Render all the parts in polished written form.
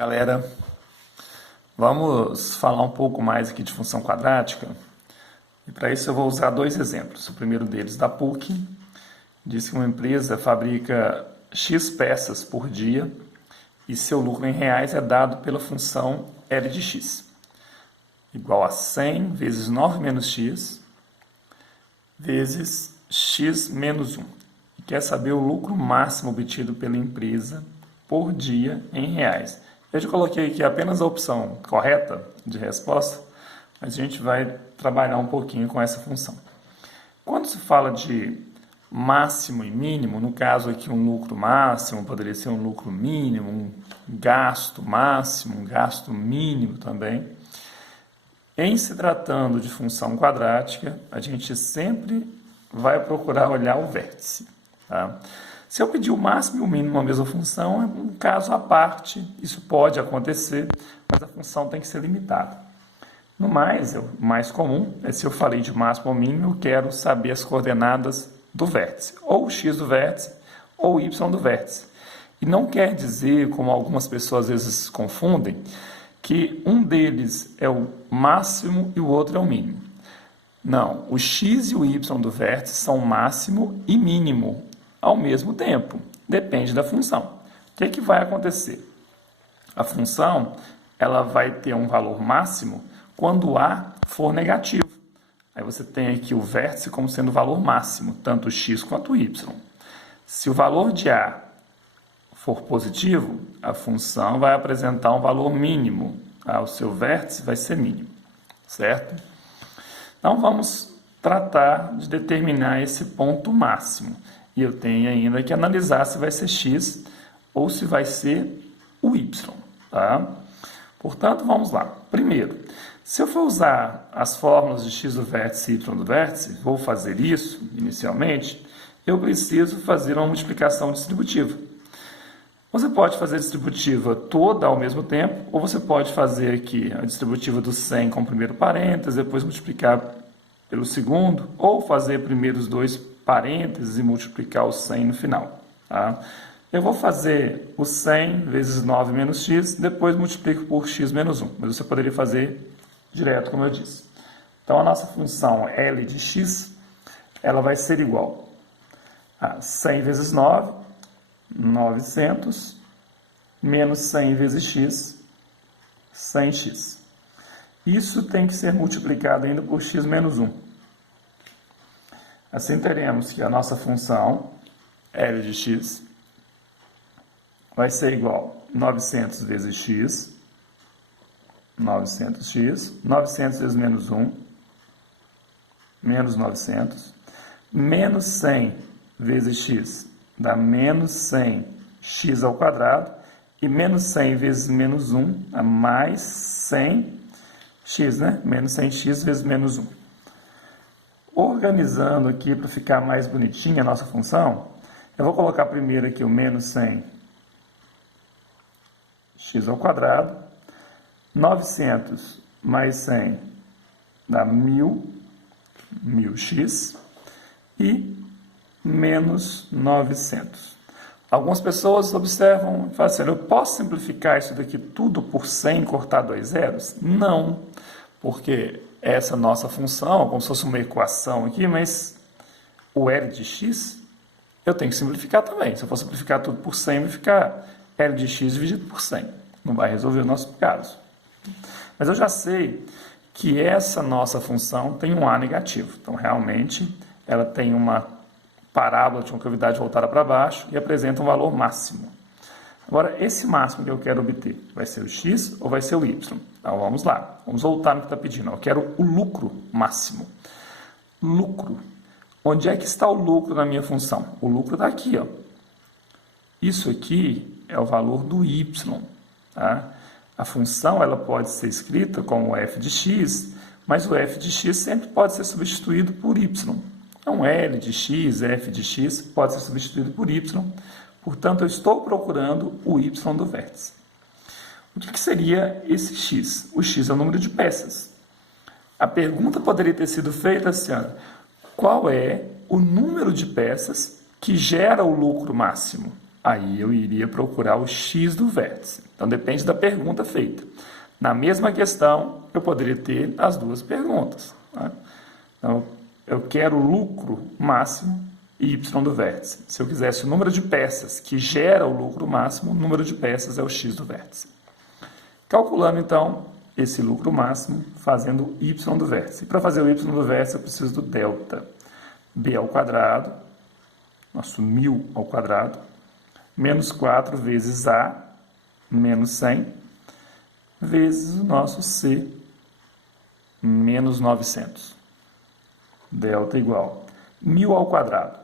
Galera, vamos falar um pouco mais aqui de função quadrática. E para isso eu vou usar dois exemplos. O primeiro deles da PUC, diz que uma empresa fabrica X peças por dia e seu lucro em reais é dado pela função L de X, igual a 100 vezes 9 menos X, vezes X menos 1. E quer saber o lucro máximo obtido pela empresa por dia em reais. Eu já coloquei aqui apenas a opção correta de resposta, mas a gente vai trabalhar um pouquinho com essa função. Quando se fala de máximo e mínimo, no caso aqui um lucro máximo, poderia ser um lucro mínimo, um gasto máximo, um gasto mínimo também. Em se tratando de função quadrática, a gente sempre vai procurar olhar o vértice, tá? Se eu pedir o máximo e o mínimo na mesma função, é um caso à parte, isso pode acontecer, mas a função tem que ser limitada. No mais, o mais comum é se eu falei de máximo ou mínimo, eu quero saber as coordenadas do vértice, ou o x do vértice, ou o y do vértice. E não quer dizer, como algumas pessoas às vezes confundem, que um deles é o máximo e o outro é o mínimo. Não, o x e o y do vértice são máximo e mínimo ao mesmo tempo, depende da função. O que vai acontecer? A função ela vai ter um valor máximo quando A for negativo. Aí você tem aqui o vértice como sendo o valor máximo, tanto o x quanto o y. Se o valor de A for positivo, a função vai apresentar um valor mínimo. O seu vértice vai ser mínimo, certo? Então vamos tratar de determinar esse ponto máximo. E eu tenho ainda que analisar se vai ser x ou se vai ser o y, tá? Portanto, vamos lá. Primeiro, se eu for usar as fórmulas de x do vértice e y do vértice, vou fazer isso inicialmente, eu preciso fazer uma multiplicação distributiva. Você pode fazer a distributiva toda ao mesmo tempo, ou você pode fazer aqui a distributiva do 100 com o primeiro parênteses, depois multiplicar pelo segundo, ou fazer primeiro os dois parênteses e multiplicar o 100 no final. Tá? Eu vou fazer o 100 vezes 9 menos x, depois multiplico por x menos 1. Mas você poderia fazer direto, como eu disse. Então, a nossa função L de x, ela vai ser igual a 100 vezes 9, 900, menos 100 vezes x, 100x. Isso tem que ser multiplicado ainda por x menos 1. Assim teremos que a nossa função L de x vai ser igual a 900 vezes x, 900x, 900 vezes menos 1, menos 900, menos 100 vezes x dá menos 100x ao quadrado, e menos 100 vezes menos 1 dá mais 100x, né? Menos 100x vezes menos 1. Organizando aqui para ficar mais bonitinha a nossa função, eu vou colocar primeiro aqui o menos 100x ao quadrado, 900 mais 100 dá 1000x e menos 900. Algumas pessoas observam e falam assim, eu posso simplificar isso daqui tudo por 100 e cortar dois zeros? Não, porque essa nossa função, como se fosse uma equação aqui, mas o L de x, eu tenho que simplificar também. Se eu for simplificar tudo por 100, vai ficar L de x dividido por 100. Não vai resolver o nosso caso. Mas eu já sei que essa nossa função tem um A negativo. Então, realmente, ela tem uma parábola de concavidade voltada para baixo e apresenta um valor máximo. Agora, esse máximo que eu quero obter, vai ser o x ou vai ser o y? Então, vamos lá. Vamos voltar no que está pedindo. Eu quero o lucro máximo. Lucro. Onde é que está o lucro na minha função? O lucro está aqui, ó. Isso aqui é o valor do y. Tá? A função ela pode ser escrita como f de x, mas o f de x sempre pode ser substituído por y. Então, L de x, f de x, pode ser substituído por y. Portanto, eu estou procurando o y do vértice. O que seria esse x? O x é o número de peças. A pergunta poderia ter sido feita assim, qual é o número de peças que gera o lucro máximo? Aí eu iria procurar o x do vértice. Então depende da pergunta feita. Na mesma questão, eu poderia ter as duas perguntas. Tá? Então, eu quero o lucro máximo y do vértice. Se eu quisesse o número de peças que gera o lucro máximo, o número de peças é o x do vértice. Calculando, então, esse lucro máximo, fazendo y do vértice. Para fazer o y do vértice, eu preciso do delta b ao quadrado, nosso 1000 ao quadrado, menos 4 vezes a, menos 100, vezes o nosso c, menos 900. Delta igual 1000 ao quadrado.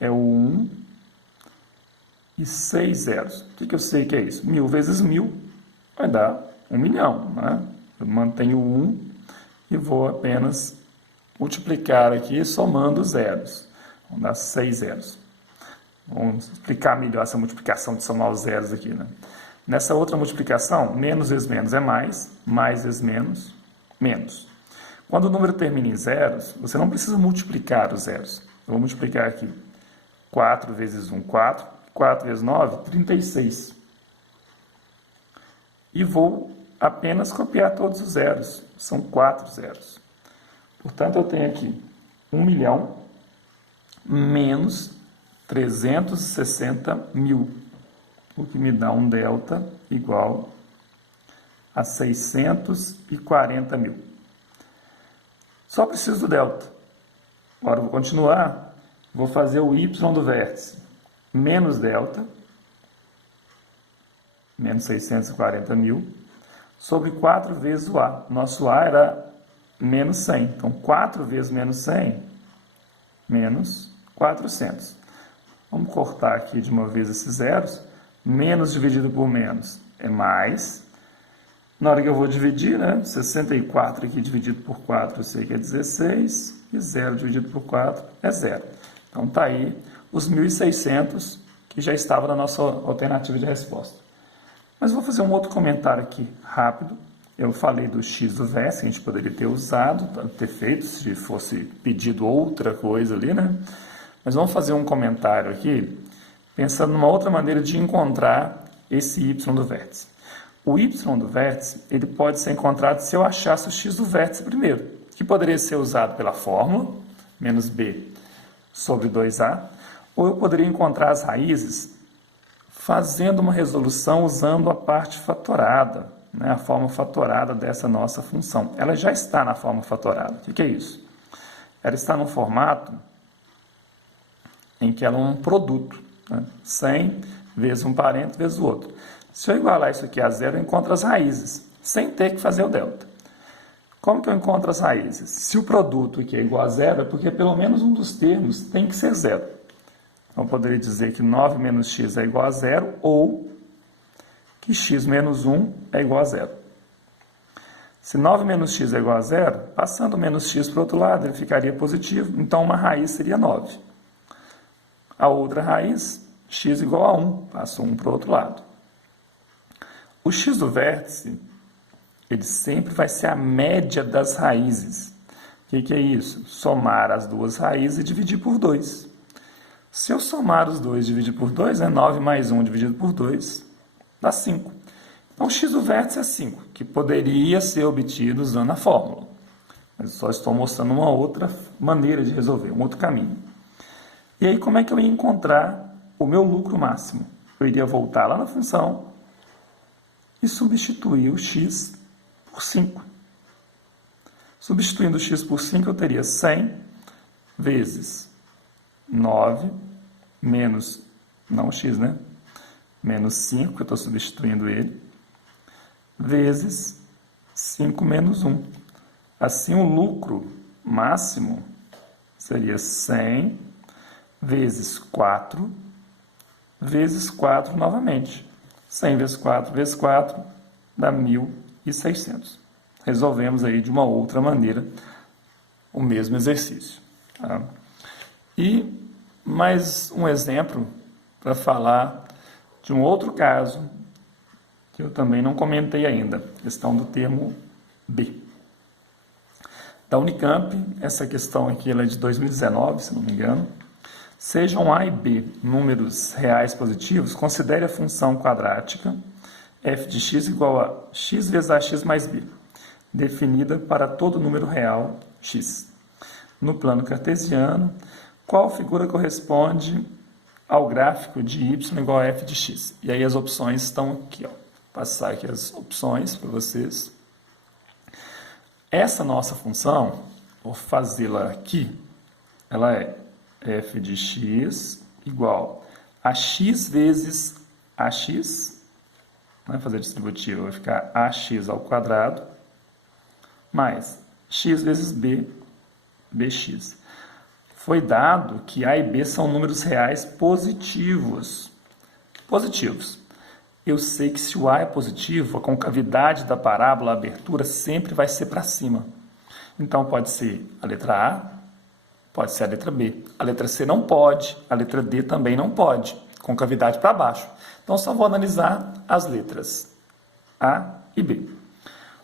É o 1 e 6 zeros. O que eu sei que é isso? 1000 vezes 1000 vai dar 1 milhão. Né? Eu mantenho o 1 e vou apenas multiplicar aqui somando zeros. Vão dar 6 zeros. Vamos explicar melhor essa multiplicação de somar os zeros aqui. Né? Nessa outra multiplicação, menos vezes menos é mais vezes menos, menos. Quando o número termina em zeros, você não precisa multiplicar os zeros. Eu vou multiplicar aqui 4 vezes 1, 4. 4 vezes 9, 36. E vou apenas copiar todos os zeros. São 4 zeros. Portanto, eu tenho aqui 1 milhão menos 360 mil, o que me dá um delta igual a 640 mil. Só preciso do delta. Agora eu vou continuar, vou fazer o y do vértice menos delta, menos 640 mil, sobre 4 vezes o a. Nosso a era menos 100. Então, 4 vezes menos 100, menos 400. Vamos cortar aqui de uma vez esses zeros. Menos dividido por menos é mais. Na hora que eu vou dividir, né? 64 aqui dividido por 4, eu sei que é 16. E 0 dividido por 4 é 0. Então, está aí os 1.600 que já estava na nossa alternativa de resposta. Mas vou fazer um outro comentário aqui rápido. Eu falei do x do vértice, que a gente poderia ter usado, ter feito, se fosse pedido outra coisa ali, né? Mas vamos fazer um comentário aqui, pensando numa outra maneira de encontrar esse y do vértice. O y do vértice, ele pode ser encontrado se eu achasse o x do vértice primeiro, que poderia ser usado pela fórmula, menos b sobre 2a, ou eu poderia encontrar as raízes fazendo uma resolução usando a parte fatorada, né, a forma fatorada dessa nossa função. Ela já está na forma fatorada. O que é isso? Ela está num formato em que ela é um produto, né? 100 vezes um parênteses vezes o outro. Se eu igualar isso aqui a zero, eu encontro as raízes, sem ter que fazer o delta. Como que eu encontro as raízes? Se o produto aqui é igual a zero, é porque pelo menos um dos termos tem que ser zero. Então, eu poderia dizer que 9 menos x é igual a zero, ou que x menos 1 é igual a zero. Se 9 menos x é igual a zero, passando o menos x para o outro lado, ele ficaria positivo, então uma raiz seria 9. A outra raiz, x igual a 1, passo 1 para o outro lado. O x do vértice, ele sempre vai ser a média das raízes. O que é isso? Somar as duas raízes e dividir por 2. Se eu somar os dois e dividir por 2, 9 mais 1 dividido por 2, dá 5. Então, o x do vértice é 5, que poderia ser obtido usando a fórmula. Mas eu só estou mostrando uma outra maneira de resolver, um outro caminho. E aí, como é que eu ia encontrar o meu lucro máximo? Eu iria voltar lá na função e substituir o x por 5. Substituindo o x por 5, eu teria 100 vezes 9 menos, não x, né? Menos 5, que eu estou substituindo ele, vezes 5 menos 1. Assim, o lucro máximo seria 100 vezes 4, vezes 4 novamente. 100 vezes 4 vezes 4 dá 1.600. Resolvemos aí de uma outra maneira o mesmo exercício. Tá? E mais um exemplo para falar de um outro caso que eu também não comentei ainda, questão do termo B. Da Unicamp, essa questão aqui ela é de 2019, se não me engano. Sejam A e B números reais positivos, considere a função quadrática f de x igual a x vezes ax mais b, definida para todo número real x. No plano cartesiano, qual figura corresponde ao gráfico de y igual a f de x? E aí as opções estão aqui, ó. Vou passar aqui as opções para vocês. Essa nossa função, vou fazê-la aqui, ela é f de x igual a x vezes ax, vai fazer distributiva, vai ficar ax ao quadrado, mais x vezes b, bx. Foi dado que a e b são números reais positivos. Positivos. Eu sei que se o a é positivo, a concavidade da parábola, a abertura, sempre vai ser para cima. Então, pode ser a letra A, pode ser a letra B. A letra C não pode, a letra D também não pode, concavidade para baixo. Então, só vou analisar as letras A e B.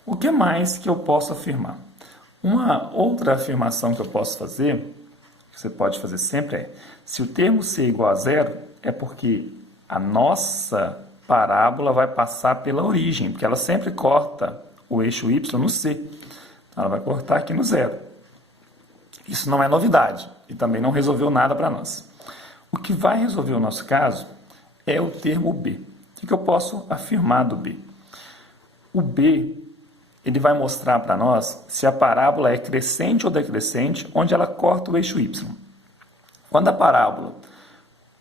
O que mais que eu posso afirmar? Uma outra afirmação que eu posso fazer, que você pode fazer sempre é, se o termo C é igual a zero, é porque a nossa parábola vai passar pela origem, porque ela sempre corta o eixo Y no C. Ela vai cortar aqui no zero. Isso não é novidade e também não resolveu nada para nós. O que vai resolver o nosso caso é o termo B. O que eu posso afirmar do B? O B, ele vai mostrar para nós se a parábola é crescente ou decrescente, onde ela corta o eixo Y. Quando a parábola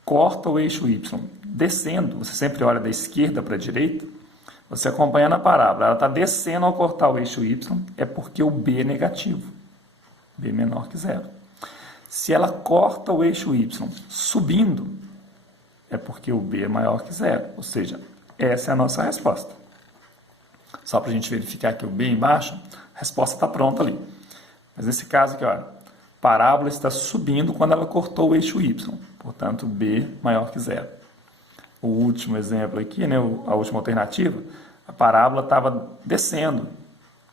corta o eixo Y descendo, você sempre olha da esquerda para a direita, você acompanhando a parábola, ela está descendo ao cortar o eixo Y, é porque o B é negativo. B menor que zero. Se ela corta o eixo Y subindo, é porque o B é maior que zero. Ou seja, essa é a nossa resposta. Só para a gente verificar que o B embaixo, a resposta está pronta ali. Mas nesse caso aqui, olha, a parábola está subindo quando ela cortou o eixo Y. Portanto, B maior que zero. O último exemplo aqui, né, a última alternativa, a parábola estava descendo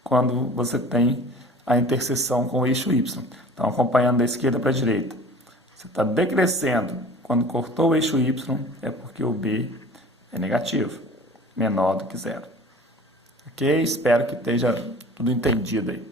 quando você tem a interseção com o eixo Y. Então, acompanhando da esquerda para a direita. Você está decrescendo. Quando cortou o eixo Y, é porque o B é negativo, menor do que zero. Ok? Espero que esteja tudo entendido aí.